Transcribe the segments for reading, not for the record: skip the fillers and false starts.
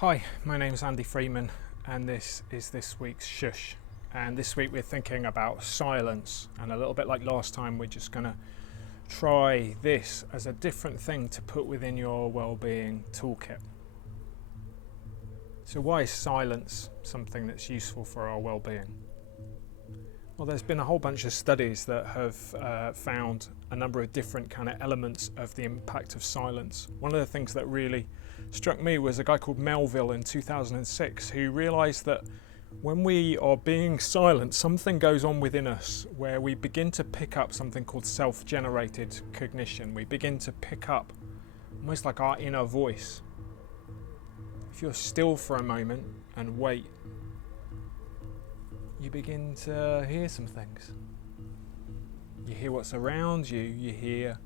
Hi, my name is Andy Freeman and this is this week's Shush. And this week we're thinking about silence, and a little bit like last time we're just going to try this as a different thing to put within your well-being toolkit. So why is silence something that's useful for our well-being? Well, there's been a whole bunch of studies that have found a number of different kind of elements of the impact of silence. One of the things that really struck me was a guy called Melville in 2006 who realized that when we are being silent, something goes on within us where we begin to pick up something called self-generated cognition. We begin to pick up almost like our inner voice. If you're still for a moment and wait, you begin to hear some things. You hear what's around you, you hear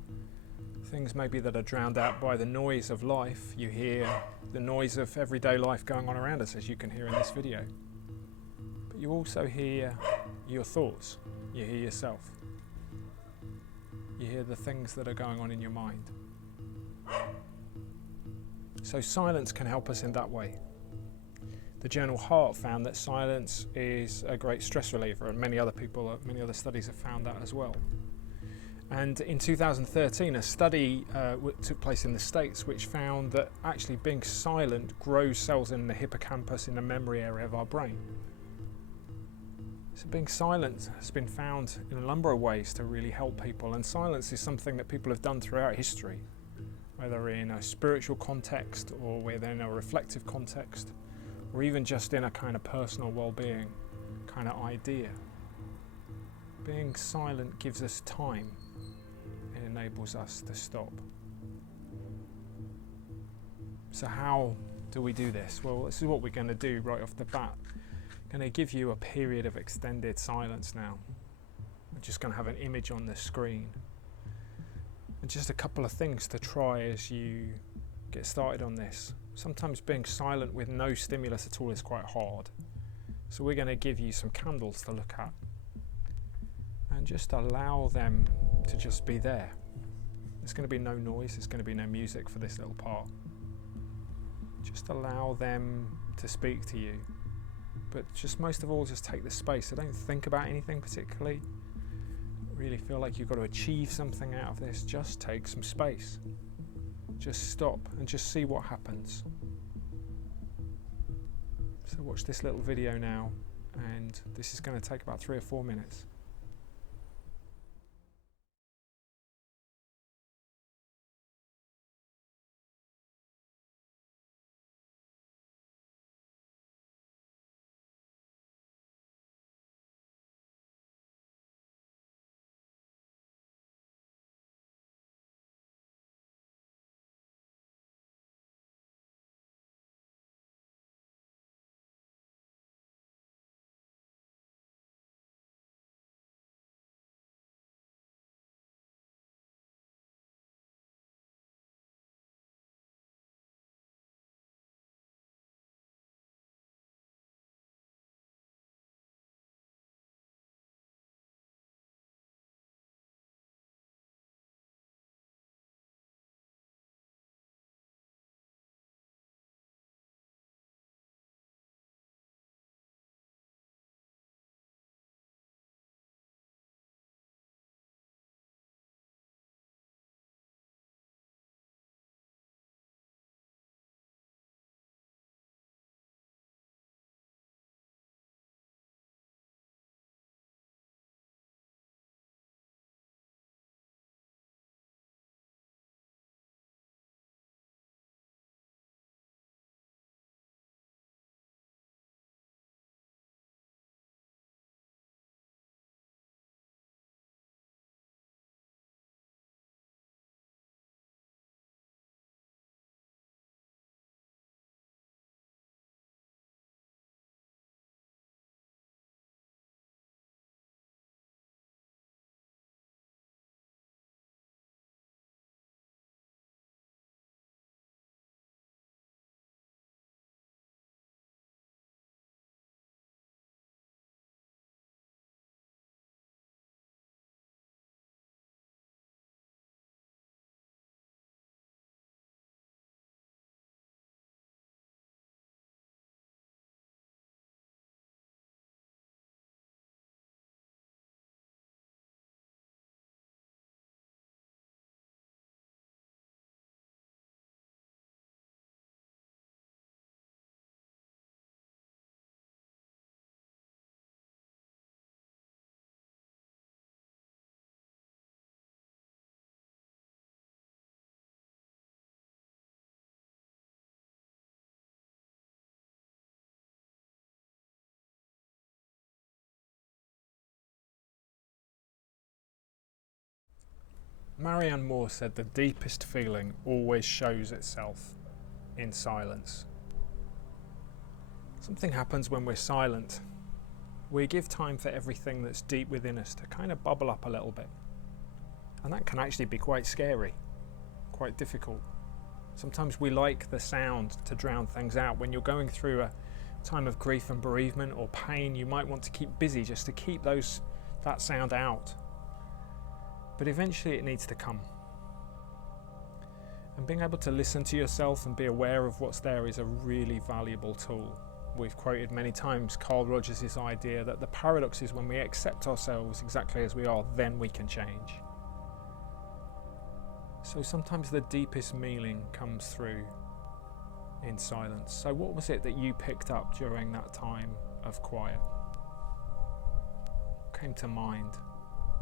things maybe that are drowned out by the noise of life. You hear the noise of everyday life going on around us, as you can hear in this video. But you also hear your thoughts, you hear yourself. You hear the things that are going on in your mind. So silence can help us in that way. The journal Heart found that silence is a great stress reliever, and many other studies have found that as well. And in 2013, a study took place in the States which found that actually being silent grows cells in the hippocampus, in the memory area of our brain. So being silent has been found in a number of ways to really help people, and silence is something that people have done throughout history, whether in a spiritual context or within a reflective context, or even just in a kind of personal well-being kind of idea. Being silent gives us time. It enables us to stop. So how do we do this? Well, this is what we're going to do right off the bat. I'm going to give you a period of extended silence now. We're just going to have an image on the screen. And just a couple of things to try as you get started on this. Sometimes being silent with no stimulus at all is quite hard. So we're going to give you some candles to look at and just allow them to just be there. There's going to be no noise, there's going to be no music for this little part. Just allow them to speak to you. But just most of all, just take the space. So don't think about anything particularly. Really feel like you've got to achieve something out of this. Just take some space. Just stop and just see what happens. So watch this little video now, and this is going to take about 3 or 4 minutes. Marianne Moore said the deepest feeling always shows itself in silence. Something happens when we're silent. We give time for everything that's deep within us to kind of bubble up a little bit. And that can actually be quite scary, quite difficult. Sometimes we like the sound to drown things out. When you're going through a time of grief and bereavement or pain, you might want to keep busy just to keep that sound out. But eventually it needs to come. And being able to listen to yourself and be aware of what's there is a really valuable tool. We've quoted many times Carl Rogers' idea that the paradox is when we accept ourselves exactly as we are, then we can change. So sometimes the deepest meaning comes through in silence. So what was it that you picked up during that time of quiet? What came to mind?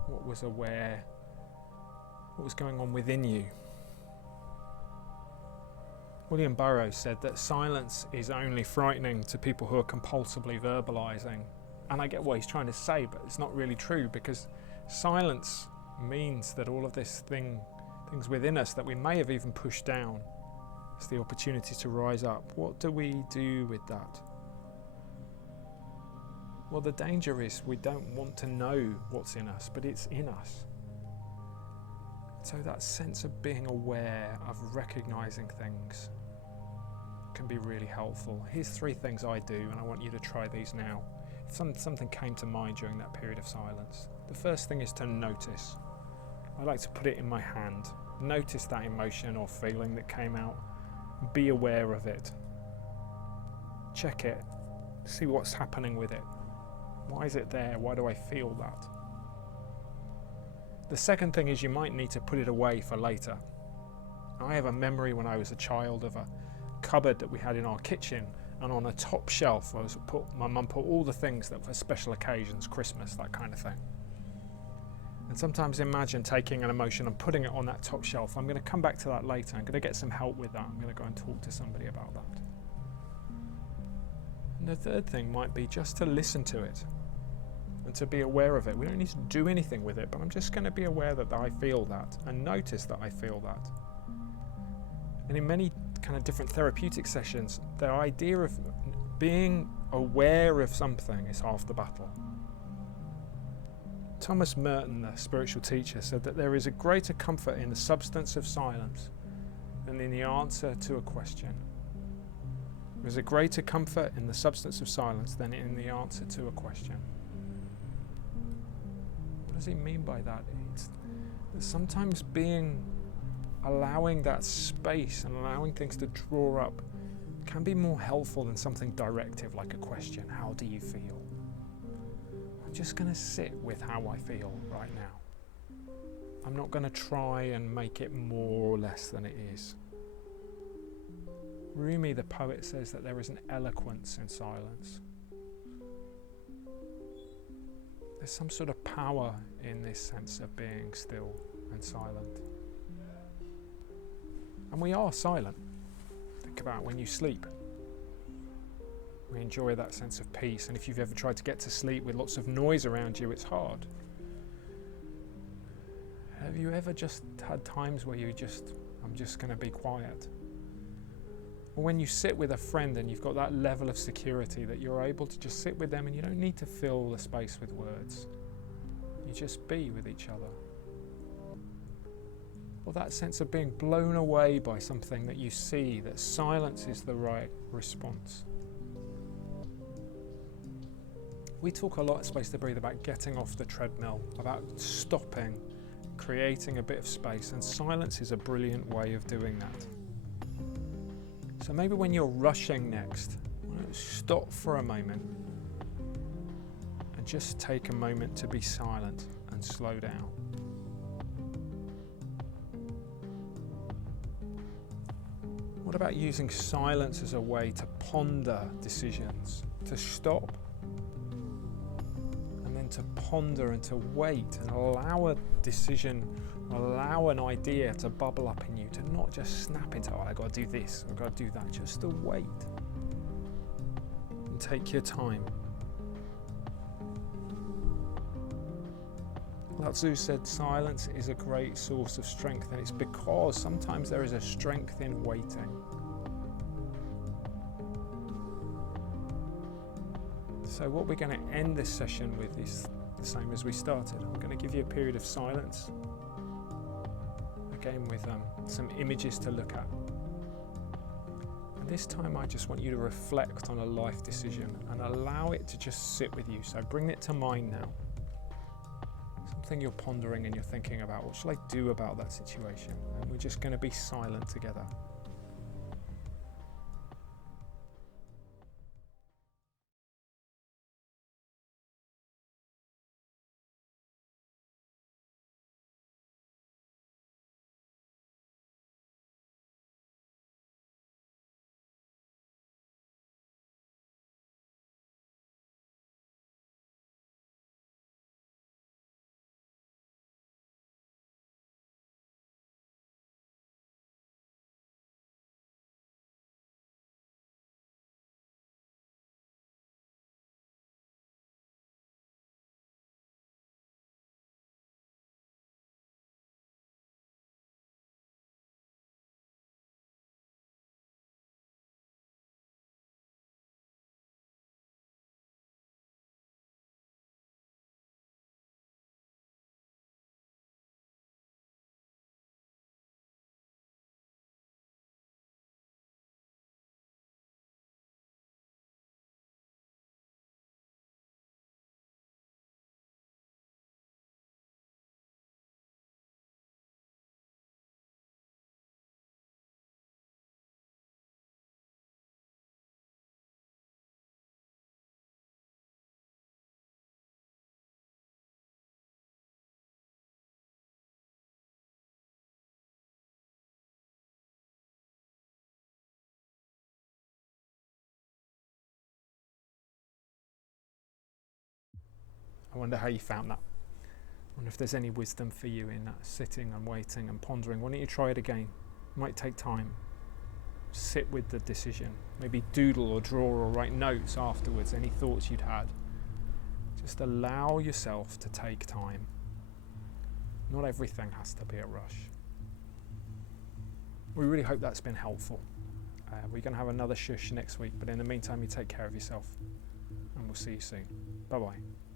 What was aware? What was going on within you? William Burroughs said that silence is only frightening to people who are compulsively verbalizing. And I get what he's trying to say, but it's not really true, because silence means that all of these things within us that we may have even pushed down, it's the opportunity to rise up. What do we do with that? Well, the danger is we don't want to know what's in us, but it's in us. So that sense of being aware, of recognizing things, can be really helpful. Here's 3 things I do, and I want you to try these now. If something came to mind during that period of silence. The first thing is to notice. I like to put it in my hand. Notice that emotion or feeling that came out. Be aware of it. Check it. See what's happening with it. Why is it there? Why do I feel that? The second thing is you might need to put it away for later. I have a memory when I was a child of a cupboard that we had in our kitchen, and on a top shelf my mum put all the things that for special occasions, Christmas, that kind of thing. And sometimes imagine taking an emotion and putting it on that top shelf. I'm going to come back to that later. I'm going to get some help with that. I'm going to go and talk to somebody about that. And the third thing might be just to listen to it and to be aware of it. We don't need to do anything with it, but I'm just going to be aware that I feel that and notice that I feel that. And in many kind of different therapeutic sessions, the idea of being aware of something is half the battle. Thomas Merton, the spiritual teacher, said that there is a greater comfort in the substance of silence than in the answer to a question. There is a greater comfort in the substance of silence than in the answer to a question. What does he mean by that? It's that sometimes allowing that space and allowing things to draw up can be more helpful than something directive like a question. How do you feel? I'm just going to sit with how I feel right now. I'm not going to try and make it more or less than it is. Rumi, the poet, says that there is an eloquence in silence. There's some sort of power in this sense of being still and silent. And we are silent. Think about when you sleep. We enjoy that sense of peace, and if you've ever tried to get to sleep with lots of noise around you, it's hard. Have you ever just had times where I'm just going to be quiet? Or when you sit with a friend and you've got that level of security that you're able to just sit with them and you don't need to fill the space with words. You just be with each other. Or that sense of being blown away by something that you see, that silence is the right response. We talk a lot at Space to Breathe about getting off the treadmill, about stopping, creating a bit of space, and silence is a brilliant way of doing that. So maybe when you're rushing next, stop for a moment and just take a moment to be silent and slow down. What about using silence as a way to ponder decisions, to stop and then to ponder and to wait and allow a decision, allow an idea to bubble up in you, to not just snap into, I've got to do this, I've got to do that, just to wait and take your time. Lao Tzu said silence is a great source of strength, and it's because sometimes there is a strength in waiting. So what we're going to end this session with is the same as we started. I'm going to give you a period of silence, again with some images to look at. And this time I just want you to reflect on a life decision and allow it to just sit with you. So bring it to mind now. Something you're pondering and you're thinking about. What shall I do about that situation? And we're just going to be silent together. I wonder how you found that. I wonder if there's any wisdom for you in that sitting and waiting and pondering. Why don't you try it again? It might take time. Sit with the decision. Maybe doodle or draw or write notes afterwards, any thoughts you'd had. Just allow yourself to take time. Not everything has to be a rush. We really hope that's been helpful. We're going to have another Shhh next week, but in the meantime, you take care of yourself, and we'll see you soon. Bye-bye.